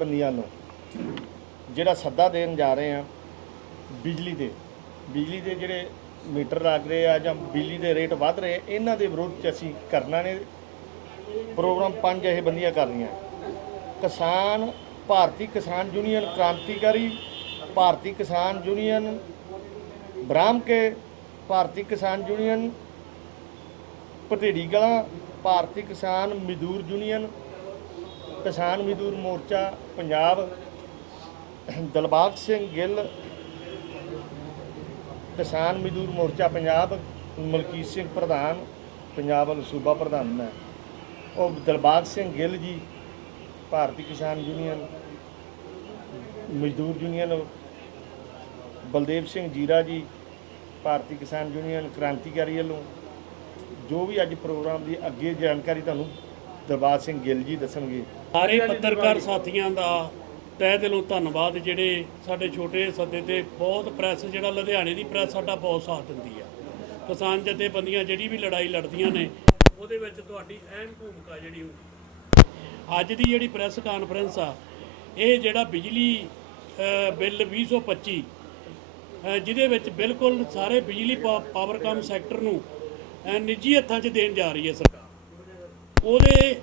ਜਥੇਬੰਦੀਆਂ ਨੂੰ। ਜਿਹੜਾ ਸੱਦਾ ਦੇਣ ਜਾ ਰਹੇ ਆ ਬਿਜਲੀ ਦੇ। ਬਿਜਲੀ ਦੇ ਜਿਹੜੇ ਮੀਟਰ ਲੱਗ ਰਹੇ ਆ ਜਾਂ ਬਿਜਲੀ ਦੇ ਰੇਟ ਵੱਧ ਰਹੇ ਆ, ਇਹਨਾਂ ਦੇ ਵਿਰੁੱਧ ਚ ਅਸੀਂ ਕਰਨਾ ਨੇ। ਪ੍ਰੋਗਰਾਮ ਪੰਜ ਇਹ ਬੰਦੀਆਂ ਕਰਨੀਆਂ ਕਿਸਾਨ ਭਾਰਤੀ ਕਿਸਾਨ ਯੂਨੀਅਨ ਕ੍ਰਾਂਤੀਕਾਰੀ ਭਾਰਤੀ ਕਿਸਾਨ ਯੂਨੀਅਨ ਬ੍ਰਾਹਮ ਕੇ ਭਾਰਤੀ ਕਿਸਾਨ ਯੂਨੀਅਨ ਭਤੇੜੀ ਕਲਾਂ ਭਾਰਤੀ ਕਿਸਾਨ ਮਜ਼ਦੂਰ ਯੂਨੀਅਨ ਕਿਸਾਨ ਮਜ਼ਦੂਰ ਮੋਰਚਾ ਪੰਜਾਬ ਦਲਬਾਗ ਸਿੰਘ ਗਿੱਲ, ਕਿਸਾਨ ਮਜ਼ਦੂਰ ਮੋਰਚਾ ਪੰਜਾਬ, ਮਲਕੀਤ ਸਿੰਘ ਪ੍ਰਧਾਨ, ਪੰਜਾਬ ਵੱਲ ਸੂਬਾ ਪ੍ਰਧਾਨ ਮੈਂ। ਉਹ ਦਲਬਾਗ ਸਿੰਘ ਗਿੱਲ ਜੀ, ਭਾਰਤੀ ਕਿਸਾਨ ਯੂਨੀਅਨ, ਮਜ਼ਦੂਰ ਯੂਨੀਅਨ, ਬਲਦੇਵ ਸਿੰਘ ਜੀਰਾ ਜੀ, ਭਾਰਤੀ ਕਿਸਾਨ ਯੂਨੀਅਨ ਕ੍ਰਾਂਤੀਕਾਰੀ ਵੱਲੋਂ ਜੋ ਵੀ ਅੱਜ ਪ੍ਰੋਗਰਾਮ ਦੀ ਅੱਗੇ ਜਾਣਕਾਰੀ ਤੁਹਾਨੂੰ ਦਰਬਾਰ ਸਿੰਘ ਗਿੱਲ ਜੀ ਦੱਸਣਗੇ। ਸਾਰੇ ਪੱਤਰਕਾਰ ਸਾਥੀਆਂ ਦਾ ਤਹਿ ਦਿਲੋਂ ਧੰਨਵਾਦ ਜਿਹੜੇ ਸਾਡੇ ਛੋਟੇ ਸੱਦੇ ਤੇ ਬਹੁਤ ਪ੍ਰੈਸ ਜਿਹੜਾ ਲੁਧਿਆਣੇ ਦੀ ਪ੍ਰੈਸ ਸਾਡਾ ਬਹੁਤ ਸਾਥ ਦਿੰਦੀ ਆ। ਕਿਸਾਨ ਜਥੇਬੰਦੀਆਂ ਜਿਹੜੀ ਵੀ ਲੜਾਈ ਲੜਦੀਆਂ ਨੇ ਉਹਦੇ ਵਿੱਚ ਤੁਹਾਡੀ ਅਹਿਮ ਭੂਮਿਕਾ ਜਿਹੜੀ ਹੁੰਦੀ ਅੱਜ ਦੀ ਜਿਹੜੀ ਪ੍ਰੈਸ ਕਾਨਫਰੰਸ ਆ ਇਹ ਜਿਹੜਾ ਬਿਜਲੀ ਅ, ਬਿੱਲ 2025 ਅ, ਜਿਹਦੇ ਵਿੱਚ ਬਿਲਕੁਲ ਸਾਰੇ ਬਿਜਲੀ ਪਾ- ਪਾਵਰਕਾਮ ਸੈਕਟਰ ਨੂੰ ਨਿੱਜੀ ਹੱਥਾਂ 'ਚ ਦੇਣ ਜਾ ਰਹੀ ਹੈ ਸਰਕਾਰ। ਉਹਦੇ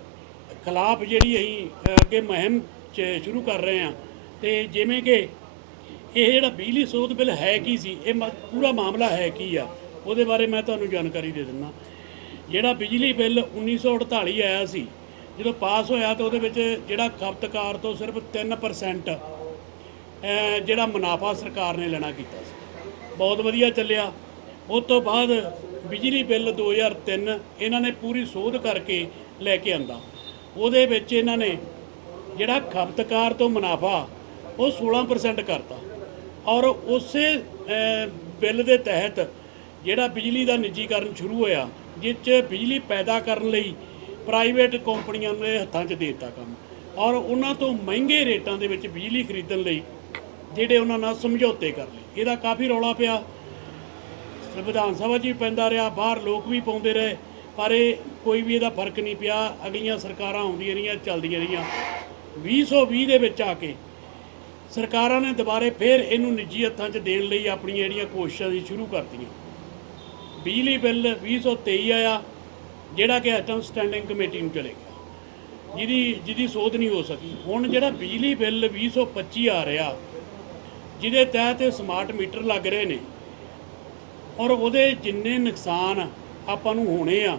ਖਿਲਾਫ ਜਿਹੜੀ ਅਸੀਂ ਅੱਗੇ ਮੁਹਿੰਮ ਚ ਸ਼ੁਰੂ ਕਰ ਰਹੇ ਹਾਂ। ਤੇ ਜਿਵੇਂ ਕਿ ਇਹ ਜਿਹੜਾ ਬਿਜਲੀ ਸੋਧ ਬਿੱਲ ਹੈ ਕੀ ਸੀ? ਇਹ ਮ- ਪੂਰਾ ਮਾਮਲਾ ਹੈ ਕੀ ਆ? ਉਹਦੇ ਬਾਰੇ ਮੈਂ ਤੁਹਾਨੂੰ ਜਾਣਕਾਰੀ ਦੇ ਦਿੰਦਾ। ਜਿਹੜਾ ਬਿਜਲੀ ਬਿੱਲ 1948 ਆਇਆ ਸੀ, ਜਦੋਂ ਪਾਸ ਹੋਇਆ ਤਾਂ ਉਹਦੇ ਵਿੱਚ ਜਿਹੜਾ ਖਪਤਕਾਰ ਤੋਂ ਸਿਰਫ 3% ਜਿਹੜਾ ਮੁਨਾਫਾ ਸਰਕਾਰ ਨੇ ਲੈਣਾ ਕੀਤਾ ਸੀ। ਬਹੁਤ ਵਧੀਆ ਚੱਲਿਆ। ਉਸ ਤੋਂ ਬਾਅਦ ਬਿਜਲੀ ਬਿੱਲ 2003 ਇਹਨਾਂ ਨੇ ਪੂਰੀ ਸੋਧ ਕਰਕੇ ਲੈ ਕੇ ਆਂਦਾ। ਉਹਦੇ ਵਿੱਚ ਇਹਨਾਂ ਨੇ ਜਿਹੜਾ ਖਪਤਕਾਰ ਤੋਂ ਮੁਨਾਫਾ, ਉਹ 16% ਕਰਤਾ। ਔਰ ਉਸੇ ਬਿੱਲ ਦੇ ਤਹਿਤ ਜਿਹੜਾ ਬਿਜਲੀ ਦਾ ਨਿੱਜੀਕਰਨ ਸ਼ੁਰੂ ਹੋਇਆ, ਜਿਸ 'ਚ ਬਿਜਲੀ ਪੈਦਾ ਕਰਨ ਲਈ ਪ੍ਰਾਈਵੇਟ ਕੰਪਨੀਆਂ ਨੇ ਹੱਥਾਂ 'ਚ ਦੇ ਦਿੱਤਾ ਕੰਮ। ਔਰ ਉਹਨਾਂ ਤੋਂ ਮਹਿੰਗੇ ਰੇਟਾਂ ਦੇ ਵਿੱਚ ਬਿਜਲੀ ਖਰੀਦਣ ਲਈ ਜਿਹੜੇ ਉਹਨਾਂ ਨਾਲ ਸਮਝੌਤੇ ਕਰ ਲਏ। ਇਹਦਾ ਕਾਫੀ ਰੌਲਾ ਪਿਆ। ਵਿਧਾਨ ਸਭਾ 'ਚ ਵੀ ਪੈਂਦਾ ਰਿਹਾ, ਬਾਹਰ ਲੋਕ ਵੀ ਪਾਉਂਦੇ ਰਹੇ। ਪਰ ਇਹ ਕੋਈ ਵੀ ਇਹਦਾ ਫ਼ਰਕ ਨਹੀਂ ਪਿਆ। ਅਗਲੀਆਂ ਸਰਕਾਰਾਂ ਆਉਂਦੀਆਂ ਰਹੀਆਂ, ਚੱਲਦੀਆਂ ਰਹੀਆਂ। 2020 ਦੇ ਵਿੱਚ ਆ ਕੇ ਸਰਕਾਰਾਂ ਨੇ ਦੁਬਾਰੇ ਫਿਰ ਇਹਨੂੰ ਨਿੱਜੀ ਹੱਥਾਂ 'ਚ ਦੇਣ ਲਈ ਆਪਣੀਆਂ ਜਿਹੜੀਆਂ ਕੋਸ਼ਿਸ਼ਾਂ ਸੀ ਸ਼ੁਰੂ ਕਰਤੀਆਂ ਬਿਜਲੀ ਬਿੱਲ 2023 ਆਇਆ, ਜਿਹੜਾ ਕਿ ਐਟਮ ਸਟੈਂਡਿੰਗ ਕਮੇਟੀ ਨੂੰ ਚਲੇ ਗਿਆ। ਜਿਹਦੀ ਜਿਹਦੀ ਸੋਧ ਨਹੀਂ ਹੋ ਸਕੀ। ਹੁਣ ਜਿਹੜਾ ਬਿਜਲੀ ਬਿੱਲ 2025 ਆ ਰਿਹਾ, ਜਿਹਦੇ ਤਹਿਤ ਇਹ ਸਮਾਰਟ ਮੀਟਰ ਲੱਗ ਰਹੇ ਨੇ, ਔਰ ਉਹਦੇ ਜਿੰਨੇ ਨੁਕਸਾਨ ਆਪਾਂ ਨੂੰ ਹੋਣੇ ਆ।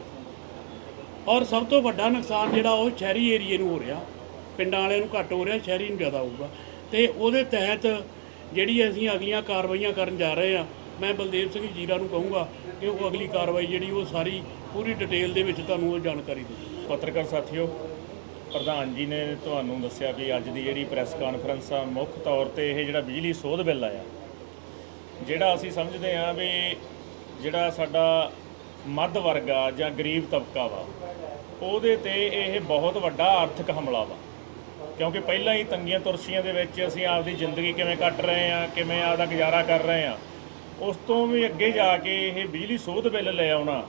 ਔਰ ਸਭ ਤੋਂ ਵੱਡਾ ਨੁਕਸਾਨ ਜਿਹੜਾ ਉਹ ਸ਼ਹਿਰੀ ਏਰੀਏ ਨੂੰ ਹੋ ਰਿਹਾ। ਪਿੰਡਾਂ ਵਾਲਿਆਂ ਨੂੰ ਘੱਟ ਹੋ ਰਿਹਾ, ਸ਼ਹਿਰੀ ਨੂੰ ਜ਼ਿਆਦਾ ਹੋਊਗਾ। ਤੇ ਉਹਦੇ ਤਹਿਤ ਜਿਹੜੀ ਅਸੀਂ ਅਗਲੀਆਂ ਕਾਰਵਾਈਆਂ ਕਰਨ ਜਾ ਰਹੇ ਆ, ਮੈਂ ਬਲਦੇਵ ਸਿੰਘ ਜੀਰਾ ਨੂੰ ਕਹੂੰਗਾ ਕਿ ਉਹ ਅਗਲੀ ਕਾਰਵਾਈ ਜਿਹੜੀ ਉਹ ਸਾਰੀ ਪੂਰੀ ਡਿਟੇਲ ਦੇ ਵਿੱਚ ਤੁਹਾਨੂੰ ਉਹ ਜਾਣਕਾਰੀ ਦੇ ਪੱਤਰਕਾਰ ਸਾਥੀਓ, ਪ੍ਰਧਾਨ ਜੀ ਨੇ ਤੁਹਾਨੂੰ ਦੱਸਿਆ ਵੀ ਅੱਜ ਦੀ ਜਿਹੜੀ ਪ੍ਰੈਸ ਕਾਨਫਰੰਸ ਆ, ਮੁੱਖ ਤੌਰ ਤੇ ਇਹ ਜਿਹੜਾ ਬਿਜਲੀ ਸੋਧ ਬਿੱਲ ਆਇਆ, ਜਿਹੜਾ ਅਸੀਂ ਸਮਝਦੇ ਹਾਂ ਵੀ ਜਿਹੜਾ ਸਾਡਾ ਮੱਧ ਵਰਗ ਆ ਜਾਂ ਗਰੀਬ ਤਬਕਾ ਵਾ, ਉਹਦੇ ਤੇ ਇਹ ਬਹੁਤ ਵੱਡਾ ਆਰਥਿਕ ਹਮਲਾ ਵਾ। ਕਿਉਂਕਿ ਪਹਿਲਾਂ ਹੀ ਤੰਗੀਆਂ ਤੁਰਸ਼ੀਆਂ ਦੇ ਵਿੱਚ ਅਸੀਂ ਆਪਦੀ ਜ਼ਿੰਦਗੀ ਕਿਵੇਂ ਕੱਟ ਰਹੇ ਆ ਕਿਵੇਂ ਆਪਦਾ ਗੁਜ਼ਾਰਾ ਕਰ ਰਹੇ ਆ ਉਸ ਤੋਂ ਵੀ ਅੱਗੇ ਜਾ ਕੇ ਇਹ ਬਿਜਲੀ ਸੋਧ ਬਿੱਲ ਲੈ ਆਉਣਾ,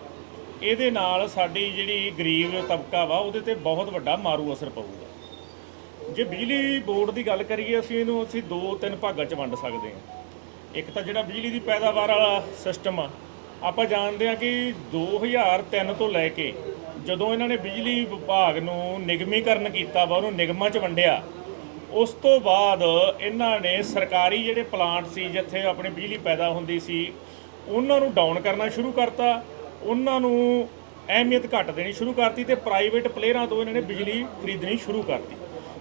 ਇਹਦੇ ਨਾਲ ਸਾਡੀ ਜਿਹੜੀ ਗਰੀਬ ਤਬਕਾ ਵਾ, ਉਹਦੇ ਤੇ ਬਹੁਤ ਵੱਡਾ ਮਾਰੂ ਅਸਰ ਪਊਗਾ। ਜੇ ਬਿਜਲੀ ਬੋਰਡ ਦੀ ਗੱਲ ਕਰੀਏ, ਅਸੀਂ ਇਹਨੂੰ ਅਸੀਂ ਦੋ ਤਿੰਨ ਭਾਗਾਂ 'ਚ ਵੰਡ ਸਕਦੇ ਹਾਂ। ਇੱਕ ਤਾਂ ਜਿਹੜਾ ਬਿਜਲੀ ਦੀ ਪੈਦਾਵਾਰ ਵਾਲਾ ਸਿਸਟਮ ਆ ਆਪਾਂ ਜਾਣਦੇ ਹਾਂ ਕਿ 2003 ਤੋਂ ਲੈ ਕੇ ਜਦੋਂ ਇਹਨਾਂ ਨੇ ਬਿਜਲੀ ਵਿਭਾਗ ਨੂੰ ਨਿਗਮੀਕਰਨ ਕੀਤਾ ਵਾ, ਉਹਨੂੰ ਨਿਗਮਾਂ 'ਚ ਵੰਡਿਆ, ਉਸ ਤੋਂ ਬਾਅਦ ਇਹਨਾਂ ਨੇ ਸਰਕਾਰੀ ਜਿਹੜੇ ਪਲਾਂਟ ਸੀ, ਜਿੱਥੇ ਆਪਣੀ ਬਿਜਲੀ ਪੈਦਾ ਹੁੰਦੀ ਸੀ, ਉਹਨਾਂ ਨੂੰ ਡਾਊਨ ਕਰਨਾ ਸ਼ੁਰੂ ਕਰਤਾ, ਉਹਨਾਂ ਨੂੰ ਅਹਿਮੀਅਤ ਘੱਟ ਦੇਣੀ ਸ਼ੁਰੂ ਕਰਤੀ ਤੇ ਪ੍ਰਾਈਵੇਟ ਪਲੇਅਰਾਂ ਤੋਂ ਇਹਨਾਂ ਨੇ ਬਿਜਲੀ ਖਰੀਦਣੀ ਸ਼ੁਰੂ ਕਰਤੀ।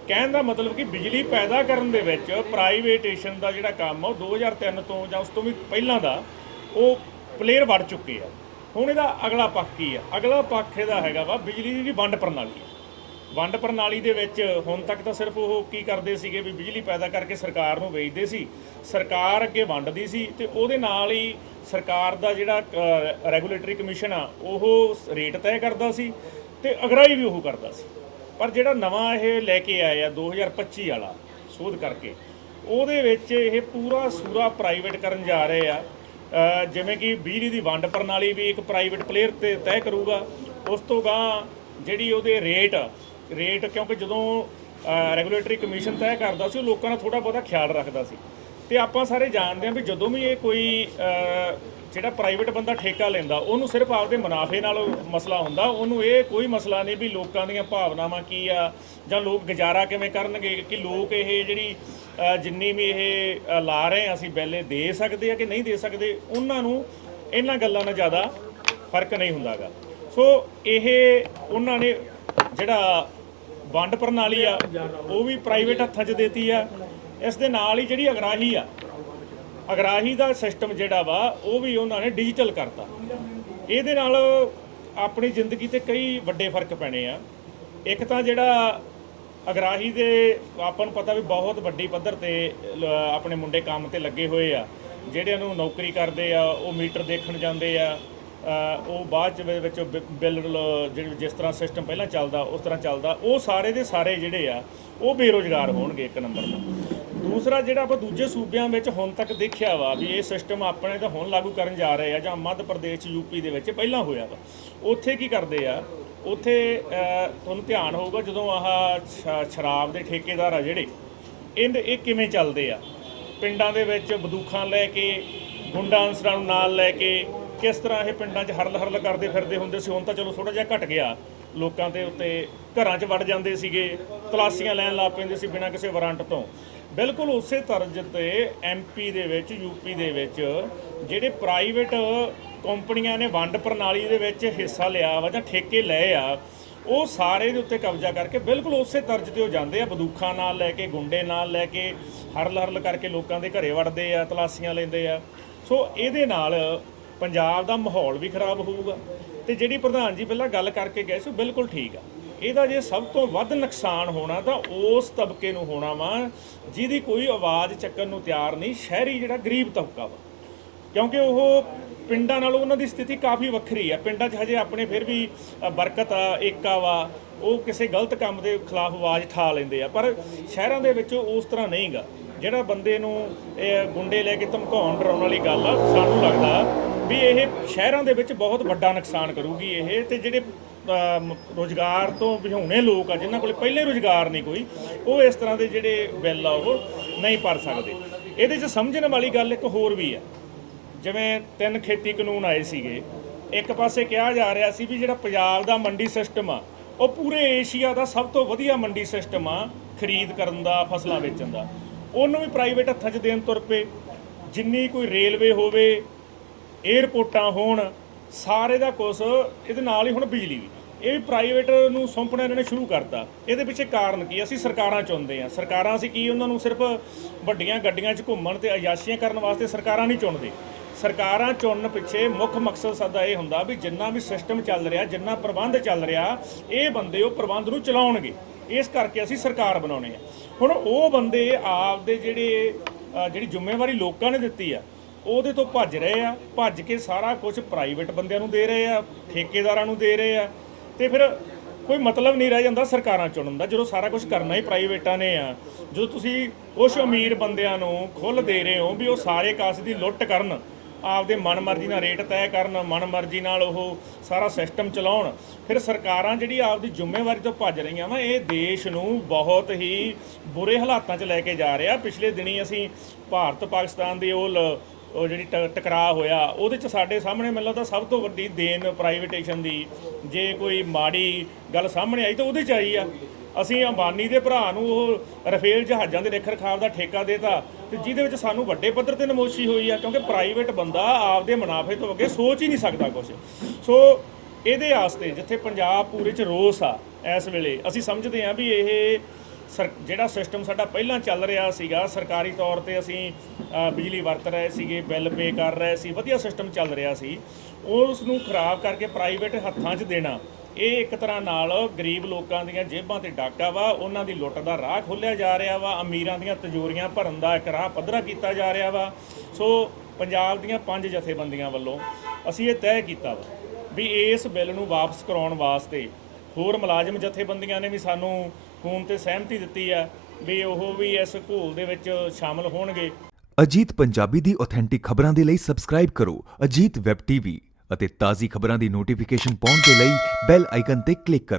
ਕਹਿਣ ਦਾ ਮਤਲਬ ਕਿ ਬਿਜਲੀ ਪੈਦਾ ਕਰਨ ਦੇ ਵਿੱਚ ਪ੍ਰਾਈਵੇਟੇਸ਼ਨ ਦਾ ਜਿਹੜਾ ਕੰਮ ਆ, ਉਹ 2003 ਤੋਂ ਜਾਂ ਉਸ ਤੋਂ ਵੀ ਪਹਿਲਾਂ ਦਾ, ਉਹ ਪਲੇਅਰ ਵੜ ਚੁੱਕੇ ਆ। ਹੁਣ ਇਹਦਾ ਅਗਲਾ ਪੱਖ ਕੀ ਆ? ਅਗਲਾ ਪੱਖ ਇਹਦਾ ਹੈਗਾ ਵਾ ਬਿਜਲੀ ਦੀ ਜਿਹੜੀ ਵੰਡ ਪ੍ਰਣਾਲੀ ਆ। ਵੰਡ ਪ੍ਰਣਾਲੀ ਦੇ ਵਿੱਚ ਹੁਣ ਤੱਕ ਤਾਂ ਸਿਰਫ ਉਹ ਕੀ ਕਰਦੇ ਸੀਗੇ ਵੀ ਬਿਜਲੀ ਪੈਦਾ ਕਰਕੇ ਸਰਕਾਰ ਨੂੰ ਵੇਚਦੇ ਸੀ। ਸਰਕਾਰ ਅੱਗੇ ਵੰਡਦੀ ਸੀ ਤੇ ਉਹਦੇ ਨਾਲ ਹੀ ਸਰਕਾਰ ਦਾ ਜਿਹੜਾ ਰੈਗੂਲੇਟਰੀ ਕਮਿਸ਼ਨ ਆ, ਉਹ ਰੇਟ ਤੈਅ ਕਰਦਾ ਸੀ ਤੇ ਅਗਰਾਈ ਵੀ ਉਹ ਕਰਦਾ ਸੀ। ਪਰ ਜਿਹੜਾ ਨਵਾਂ ਇਹ ਲੈ ਕੇ ਆਏ ਆ 2025 ਵਾਲਾ, ਸੋਧ ਕਰਕੇ, ਉਹਦੇ ਵਿੱਚ ਇਹ ਪੂਰਾ ਸੂਰਾ ਪ੍ਰਾਈਵੇਟ ਕਰਨ ਜਾ ਰਹੇ ਆ। ਜਿਵੇਂ ਕਿ ਬਿਜਲੀ ਦੀ ਵੰਡ ਪ੍ਰਣਾਲੀ ਵੀ ਇੱਕ ਪ੍ਰਾਈਵੇਟ ਪਲੇਅਰ ਤੇ ਤੈਅ ਕਰੂਗਾ, ਉਸ ਤੋਂ ਗਾਂ ਜਿਹੜੀ ਉਹਦੇ ਰੇਟ ਰੇਟ ਕਿਉਂਕਿ ਜਦੋਂ ਰੈਗੂਲੇਟਰੀ ਕਮਿਸ਼ਨ ਤੈਅ ਕਰਦਾ ਸੀ, ਉਹ ਲੋਕਾਂ ਦਾ ਥੋੜਾ ਬਹੁਤਾ ਖਿਆਲ ਰੱਖਦਾ ਸੀ। ਤੇ ਆਪਾਂ ਸਾਰੇ ਜਾਣਦੇ ਹਾਂ ਵੀ ਜਦੋਂ ਵੀ ਇਹ ਕੋਈ ਜਿਹੜਾ ਪ੍ਰਾਈਵੇਟ ਬੰਦਾ ਠੇਕਾ ਲੈਂਦਾ, ਉਹਨੂੰ ਸਿਰਫ ਆਪਦੇ ਮੁਨਾਫੇ ਨਾਲ ਮਸਲਾ ਹੁੰਦਾ, ਉਹਨੂੰ ਇਹ ਕੋਈ ਮਸਲਾ ਨਹੀਂ ਵੀ ਲੋਕਾਂ ਦੀਆਂ ਭਾਵਨਾਵਾਂ ਕੀ ਆ, ਜਾਂ ਲੋਕ ਗੁਜ਼ਾਰਾ ਕਿਵੇਂ ਕਰਨਗੇ, ਕਿ ਲੋਕ ਇਹ ਜਿਹੜੀ ਜਿੰਨੀ ਵੀ ਇਹ ਲਾ ਰਹੇ ਆ ਅਸੀਂ ਬਿੱਲ ਦੇ ਸਕਦੇ ਆ ਕਿ ਨਹੀਂ ਦੇ ਸਕਦੇ? ਉਹਨਾਂ ਨੂੰ ਇਹਨਾਂ ਗੱਲਾਂ ਨਾਲ ਜ਼ਿਆਦਾ ਫ਼ਰਕ ਨਹੀਂ ਹੁੰਦਾਗਾ। ਸੋ ਇਹ ਉਹਨਾਂ ਨੇ ਜਿਹੜਾ ਵੰਡ ਪ੍ਰਣਾਲੀ ਆ, ਉਹ ਵੀ ਪ੍ਰਾਈਵੇਟ ਹੱਥਾਂ 'ਚ ਦੇਤੀ ਆ। ਇਸ ਦੇ ਨਾਲ ਹੀ ਜਿਹੜੀ ਅਗਰਾਹੀ ਆ ਅਗਰਾਹੀ ਦਾ ਸਿਸਟਮ ਜਿਹੜਾ ਵਾ, ਉਹ ਵੀ ਉਹਨਾਂ ਨੇ ਡਿਜੀਟਲ ਕਰਤਾ। ਇਹਦੇ ਨਾਲ ਆਪਣੀ ਜ਼ਿੰਦਗੀ ਤੇ ਕਈ ਵੱਡੇ ਫ਼ਰਕ ਪੈਣੇ ਆ। ਇੱਕ ਤਾਂ ਜਿਹੜਾ ਅਗਰਾਹੀ ਦੇ ਆਪਾਂ ਨੂੰ ਪਤਾ ਵੀ ਬਹੁਤ ਵੱਡੀ ਪੱਧਰ ਤੇ ਆਪਣੇ ਮੁੰਡੇ ਕੰਮ ਤੇ ਲੱਗੇ ਹੋਏ ਆ। ਜਿਹੜਿਆਂ ਨੂੰ ਨੌਕਰੀ ਕਰਦੇ ਆ, ਉਹ ਮੀਟਰ ਦੇਖਣ ਜਾਂਦੇ ਆ ਉਹ ਬਾਅਦ ਚ ਵਿੱਚ- ਬਿ- ਬਿੱਲ ਜਿਹੜੇ ਜਿਸ ਤਰ੍ਹਾਂ ਸਿਸਟਮ ਪਹਿਲਾਂ ਚੱਲਦਾ, ਉਸ ਤਰ੍ਹਾਂ ਚੱਲਦਾ, ਉਹ ਸਾਰੇ ਦੇ ਸਾਰੇ ਜਿਹੜੇ ਆ, ਉਹ ਬੇਰੋਜ਼ਗਾਰ ਹੋਣਗੇ ਇੱਕ ਨੰਬਰ ਦਾ ਦੂਸਰਾ ਜਿਹੜਾ ਆਪਾਂ ਦੂਜੇ ਸੂਬਿਆਂ ਵਿੱਚ ਹੁਣ ਤੱਕ ਦੇਖਿਆ ਵਾ ਵੀ ਇਹ ਸਿਸਟਮ ਆਪਣੇ ਤਾਂ ਹੁਣ ਲਾਗੂ ਕਰਨ ਜਾ ਰਹੇ ਆ ਜਾਂ ਮੱਧ ਪ੍ਰਦੇਸ਼ ਯੂਪੀ ਦੇ ਵਿੱਚ ਪਹਿਲਾਂ ਹੋਇਆ ਵਾ। ਉੱਥੇ ਕੀ ਕਰਦੇ ਆ? ਉੱਥੇ ਤੁਹਾਨੂੰ ਧਿਆਨ ਹੋਊਗਾ ਜਦੋਂ ਆਹ ਸ਼ਰਾਬ ਦੇ ਠੇਕੇਦਾਰ ਆ ਜਿਹੜੇ ਇਹ ਇਹ ਕਿਵੇਂ ਚੱਲਦੇ ਆ? ਪਿੰਡਾਂ ਦੇ ਵਿੱਚ ਬੰਦੂਕਾਂ ਲੈ ਕੇ, ਗੁੰਡਾ ਅਨਸਰਾਂ ਨੂੰ ਨਾਲ ਲੈ ਕੇ ਕਿਸ ਤਰ੍ਹਾਂ ਇਹ ਪਿੰਡਾਂ 'ਚ ਹਰਲ ਹਰਲ ਕਰਦੇ ਫਿਰਦੇ ਹੁੰਦੇ ਸੀ? ਹੁਣ ਤਾਂ ਚਲੋ ਥੋੜਾ ਜਿਹਾ ਘਟ ਗਿਆ। ਲੋਕਾਂ ਦੇ ਉੱਤੇ ਘਰਾਂ 'ਚ ਵੜ ਜਾਂਦੇ ਸੀਗੇ, ਤਲਾਸ਼ੀਆਂ ਲੈਣ ਲੱਗ ਪੈਂਦੇ ਸੀ ਬਿਨਾਂ ਕਿਸੇ ਵਾਰੰਟ ਤੋਂ। ਬਿਲਕੁਲ ਉਸੇ ਤਰਜ਼ ਤੇ ਐਮਪੀ ਦੇ ਵਿੱਚ ਯੂਪੀ ਦੇ ਵਿੱਚ ਜਿਹੜੇ ਪ੍ਰਾਈਵੇਟ ਕੰਪਨੀਆਂ ਨੇ ਵੰਡ ਪ੍ਰਣਾਲੀ ਦੇ ਵਿੱਚ ਹਿੱਸਾ ਲਿਆ ਵਾ ਜਾਂ ਠੇਕੇ ਲਏ ਆ, ਉਹ ਸਾਰੇ ਦੇ ਉੱਤੇ ਕਬਜ਼ਾ ਕਰਕੇ ਬਿਲਕੁਲ ਉਸੇ ਤਰਜ਼ ਤੇ ਉਹ ਜਾਂਦੇ ਆ। ਬੰਦੂਖਾਂ ਨਾਲ ਲੈ ਕੇ, ਗੁੰਡੇ ਨਾਲ ਲੈ ਕੇ ਹਰਲ ਹਰਲ ਕਰਕੇ ਲੋਕਾਂ ਦੇ ਘਰੇ ਵੜਦੇ ਆ, ਤਲਾਸ਼ੀਆਂ ਲੈਂਦੇ ਆ। ਸੋ ਇਹਦੇ ਨਾਲ ਪੰਜਾਬ ਦਾ ਮਾਹੌਲ ਵੀ ਖਰਾਬ ਹੋਊਗਾ। ਤੇ ਜਿਹੜੀ ਪ੍ਰਧਾਨ ਜੀ ਪਹਿਲਾਂ ਗੱਲ ਕਰਕੇ ਗਏ ਸੀ, ਉਹ ਬਿਲਕੁਲ ਠੀਕ ਆ। ਇਹਦਾ ਜੇ ਸਭ ਤੋਂ ਵੱਧ ਨੁਕਸਾਨ ਹੋਣਾ ਤਾਂ ਉਸ ਤਬਕੇ ਨੂੰ ਹੋਣਾ ਵਾ, ਜਿਹਦੀ ਕੋਈ ਆਵਾਜ਼ ਚੱਕਣ ਨੂੰ ਤਿਆਰ ਨਹੀਂ, ਸ਼ਹਿਰੀ ਜਿਹੜਾ ਗਰੀਬ ਤਬਕਾ ਵਾ। ਕਿਉਂਕਿ ਉਹ ਪਿੰਡਾਂ ਨਾਲੋਂ ਉਹਨਾਂ ਦੀ ਸਥਿਤੀ ਕਾਫੀ ਵੱਖਰੀ ਹੈ ਪਿੰਡਾਂ 'ਚ ਹਜੇ ਆਪਣੇ ਫਿਰ ਵੀ ਬਰਕਤ ਆ ਏਕਾ ਵਾ, ਉਹ ਕਿਸੇ ਗਲਤ ਕੰਮ ਦੇ ਖਿਲਾਫ ਆਵਾਜ਼ ਠਾ ਲੈਂਦੇ ਆ। ਪਰ ਸ਼ਹਿਰਾਂ ਦੇ ਵਿੱਚ ਉਸ ਤਰ੍ਹਾਂ ਨਹੀਂਗਾ। ਜਿਹੜਾ ਬੰਦੇ ਨੂੰ ਇਹ ਗੁੰਡੇ ਲੈ ਕੇ ਧਮਕਾਉਣ, ਡਰਾਉਣ ਵਾਲੀ ਗੱਲ ਆ, ਸਾਨੂੰ ਲੱਗਦਾ ਵੀ ਇਹ ਸ਼ਹਿਰਾਂ ਦੇ ਵਿੱਚ ਬਹੁਤ ਵੱਡਾ ਨੁਕਸਾਨ ਕਰੂਗੀ ਇਹ, ਤੇ ਜਿਹੜੇ ਰੁਜ਼ਗਾਰ ਤੋਂ ਵਿਹੂਣੇ ਲੋਕ ਆ, ਜਿਨ੍ਹਾਂ ਕੋਲ ਪਹਿਲੇ ਰੁਜ਼ਗਾਰ ਨਹੀਂ ਕੋਈ, ਉਹ ਇਸ ਤਰ੍ਹਾਂ ਦੇ ਜਿਹੜੇ ਬਿੱਲ ਆ, ਉਹ ਨਹੀਂ ਭਰ ਸਕਦੇ। ਇਹਦੇ 'ਚ ਸਮਝਣ ਵਾਲੀ ਗੱਲ ਇੱਕ ਹੋਰ ਵੀ ਆ ਜਿਵੇਂ ਤਿੰਨ ਖੇਤੀ ਕਾਨੂੰਨ ਆਏ ਸੀਗੇ, ਇੱਕ ਪਾਸੇ ਕਿਹਾ ਜਾ ਰਿਹਾ ਸੀ ਵੀ ਜਿਹੜਾ ਪੰਜਾਬ ਦਾ ਮੰਡੀ ਸਿਸਟਮ ਆ, ਉਹ ਪੂਰੇ ਏਸ਼ੀਆ ਦਾ ਸਭ ਤੋਂ ਵਧੀਆ ਮੰਡੀ ਸਿਸਟਮ ਆ, ਖਰੀਦ ਕਰਨ ਦਾ, ਫਸਲਾਂ ਵੇਚਣ ਦਾ। ਉਹਨੂੰ ਵੀ ਪ੍ਰਾਈਵੇਟ ਹੱਥਾਂ 'ਚ ਦੇਣ ਤੁਰ ਪਏ। ਜਿੰਨੀ ਕੋਈ ਰੇਲਵੇ ਹੋਵੇ ਏਅਰਪੋਰਟਾਂ ਹੋਣ, ਸਾਰੇ ਦਾ ਕੁਛ ਇਹਦੇ ਨਾਲ ਹੀ ਹੁਣ ਬਿਜਲੀ ਵੀ। ਇਹ ਵੀ ਪ੍ਰਾਈਵੇਟ ਨੂੰ ਸੌਂਪਣਾ ਇਹਨਾਂ ਨੇ ਸ਼ੁਰੂ ਕਰਤਾ। ਇਹਦੇ ਪਿੱਛੇ ਕਾਰਨ ਕੀ? ਅਸੀਂ ਸਰਕਾਰਾਂ ਚੁਣਦੇ ਆ ਸਰਕਾਰਾਂ ਅਸੀਂ ਕੀ? ਉਹਨਾਂ ਨੂੰ ਸਿਰਫ ਵੱਡੀਆਂ ਗੱਡੀਆਂ 'ਚ ਘੁੰਮਣ ਤੇ ਅਯਾਸ਼ੀਆਂ ਕਰਨ ਵਾਸਤੇ ਸਰਕਾਰਾਂ ਨਹੀਂ ਚੁਣਦੇ। ਸਰਕਾਰਾਂ ਚੁਣਨ ਪਿੱਛੇ ਮੁੱਖ ਮਕਸਦ ਸਾਡਾ ਇਹ ਹੁੰਦਾ ਵੀ ਜਿੰਨਾ ਵੀ ਸਿਸਟਮ ਚੱਲ ਰਿਹਾ, ਜਿੰਨਾ ਪ੍ਰਬੰਧ ਚੱਲ ਰਿਹਾ, ਇਹ ਬੰਦੇ ਉਹ ਪ੍ਰਬੰਧ ਨੂੰ ਚਲਾਉਣਗੇ। ਇਸ ਕਰਕੇ ਅਸੀਂ ਸਰਕਾਰ ਬਣਾਉਣੇ ਆ। ਹੁਣ ਉਹ ਬੰਦੇ ਆਪ ਦੇ ਜਿਹੜੇ ਜਿਹੜੀ ਜ਼ਿੰਮੇਵਾਰੀ ਲੋਕਾਂ ਨੇ ਦਿੱਤੀ ਆ, ਉਹਦੇ ਤੋਂ ਭੱਜ ਰਹੇ ਆ। ਭੱਜ ਕੇ ਸਾਰਾ ਕੁਝ ਪ੍ਰਾਈਵੇਟ ਬੰਦਿਆਂ ਨੂੰ ਦੇ ਰਹੇ ਆ, ਠੇਕੇਦਾਰਾਂ ਨੂੰ ਦੇ ਰਹੇ ਆ। ਤੇ ਫਿਰ ਕੋਈ ਮਤਲਬ ਨਹੀਂ ਰਹਿ ਜਾਂਦਾ ਸਰਕਾਰਾਂ ਚੁਣਨ ਦਾ, ਜਦੋਂ ਸਾਰਾ ਕੁਝ ਕਰਨਾ ਹੀ ਪ੍ਰਾਈਵੇਟਾਂ ਨੇ ਆ। ਜਦੋਂ ਤੁਸੀਂ ਕੁਝ ਅਮੀਰ ਬੰਦਿਆਂ ਨੂੰ ਖੁੱਲ ਦੇ ਰਹੇ ਹੋ ਵੀ ਉਹ ਸਾਰੇ ਕਾਸ ਦੀ ਲੁੱਟ ਕਰਨ, ਆਪਦੇ ਮਨਮਰਜ਼ੀ ਨਾਲ ਰੇਟ ਤੈਅ ਕਰਨ ਮਨਮਰਜ਼ੀ ਨਾਲ ਉਹ ਸਾਰਾ ਸਿਸਟਮ ਚਲਾਉਣ, ਫਿਰ ਸਰਕਾਰਾਂ ਜਿਹੜੀ ਆਪਦੀ ਜ਼ਿੰਮੇਵਾਰੀ ਤੋਂ ਭੱਜ ਰਹੀਆਂ ਵਾ, ਇਹ ਦੇਸ਼ ਨੂੰ ਬਹੁਤ ਹੀ ਬੁਰੇ ਹਾਲਾਤਾਂ 'ਚ ਲੈ ਕੇ ਜਾ ਰਿਹਾ। ਪਿਛਲੇ ਦਿਨੀ ਅਸੀਂ ਭਾਰਤ ਪਾਕਿਸਤਾਨ ਦੀ ਉਹ ਲ- ਉਹ ਜਿਹੜੀ ਟ- ਟਕਰਾਅ ਹੋਇਆ, ਉਹਦੇ 'ਚ ਸਾਡੇ ਸਾਹਮਣੇ ਮੈਨੂੰ ਲੱਗਦਾ ਸਭ ਤੋਂ ਵੱਡੀ ਦੇਣ ਪ੍ਰਾਈਵੇਟੇਸ਼ਨ ਦੀ ਜੇ ਕੋਈ ਮਾੜੀ ਗੱਲ ਸਾਹਮਣੇ ਆਈ ਤਾਂ ਉਹਦੇ 'ਚ ਆਈ ਆ। ਅਸੀਂ ਅੰਬਾਨੀ ਦੇ ਭਰਾ ਨੂੰ ਉਹ ਰਫੇਲ ਜਹਾਜ਼ਾਂ ਦੇ ਰੇਖ ਰਖਾਵ ਦਾ ਠੇਕਾ ਦੇਤਾ ਤੇ ਜਿਹਦੇ ਵਿੱਚ ਸਾਨੂੰ ਵੱਡੇ ਪੱਧਰ ਤੇ ਨਮੋਸ਼ੀ ਹੋਈ ਆ, ਕਿਉਂਕਿ ਪ੍ਰਾਈਵੇਟ ਬੰਦਾ ਆਪਦੇ ਮੁਨਾਫੇ ਤੋਂ ਅੱਗੇ ਸੋਚ ਹੀ ਨਹੀਂ ਸਕਦਾ ਕੁਝ ਸੋ ਇਹਦੇ ਆਸਤੇ ਜਿੱਥੇ ਪੰਜਾਬ ਪੂਰੇ ਚ ਰੋਸ ਆ, ਇਸ ਵੇਲੇ ਅਸੀਂ ਸਮਝਦੇ ਹਾਂ ਵੀ ਇਹ ਸਰ ਜਿਹੜਾ ਸਿਸਟਮ ਸਾਡਾ ਪਹਿਲਾਂ ਚੱਲ ਰਿਹਾ ਸੀਗਾ ਸਰਕਾਰੀ ਤੌਰ ਤੇ ਅਸੀਂ ਅ, ਬਿਜਲੀ ਵਰਤ ਰਹੇ ਸੀਗੇ ਬਿੱਲ ਪੇ ਕਰ ਰਹੇ ਸੀ ਵਧੀਆ ਸਿਸਟਮ ਚੱਲ ਰਿਹਾ ਸੀ। ਉਸ ਨੂੰ ਖਰਾਬ ਕਰਕੇ ਪ੍ਰਾਈਵੇਟ ਹੱਥਾਂ 'ਚ ਦੇਣਾ ਇਹ ਇੱਕ ਤਰ੍ਹਾਂ ਨਾਲ ਗਰੀਬ ਲੋਕਾਂ ਦੀਆਂ ਜੇਬਾਂ ਤੇ ਡਾਕਾ ਵਾ ਉਹਨਾਂ ਦੀ ਲੁੱਟ ਦਾ ਰਾਹ ਖੋਲ੍ਹਿਆ ਜਾ ਰਿਹਾ ਵਾ ਅਮੀਰਾਂ ਦੀਆਂ ਤਜੋਰੀਆਂ ਭਰਨ ਦਾ ਇੱਕ ਰਾਹ ਪੱਧਰਾ ਕੀਤਾ ਜਾ ਰਿਹਾ ਵਾ। ਸੋ ਪੰਜਾਬ ਦੀਆਂ ਪੰਜ ਜਥੇਬੰਦੀਆਂ ਵੱਲੋਂ ਅਸੀਂ ਇਹ ਤੈਅ ਕੀਤਾ ਵਾ ਵੀ ਇਸ ਬਿੱਲ ਨੂੰ ਵਾਪਸ ਕਰਾਉਣ ਵਾਸਤੇ ਹੋਰ ਮੁਲਾਜ਼ਮ ਜਥੇਬੰਦੀਆਂ ਨੇ ਵੀ ਸਾਨੂੰ ਖੂਨ ਤੇ ਸਹਿਮਤੀ ਦਿੱਤੀ ਆ ਵੀ ਉਹ ਵੀ ਇਸ ਘੋਲ ਦੇ ਵਿੱਚ ਸ਼ਾਮਲ ਹੋਣਗੇ। ਅਜੀਤ ਪੰਜਾਬੀ ਦੀ ਆਥੈਂਟਿਕ ਖਬਰਾਂ ਦੇ ਲਈ ਸਬਸਕ੍ਰਾਈਬ ਕਰੋ ਅਜੀਤ ਵੈਬ ਟੀਵੀ ਅਤੇ ਤਾਜ਼ੀ ਖਬਰਾਂ ਦੀ ਨੋਟੀਫਿਕੇਸ਼ਨ ਪਾਉਣ ਦੇ ਲਈ ਬੈਲ ਆਈਕਨ ਤੇ ਕਲਿੱਕ ਕਰੋ।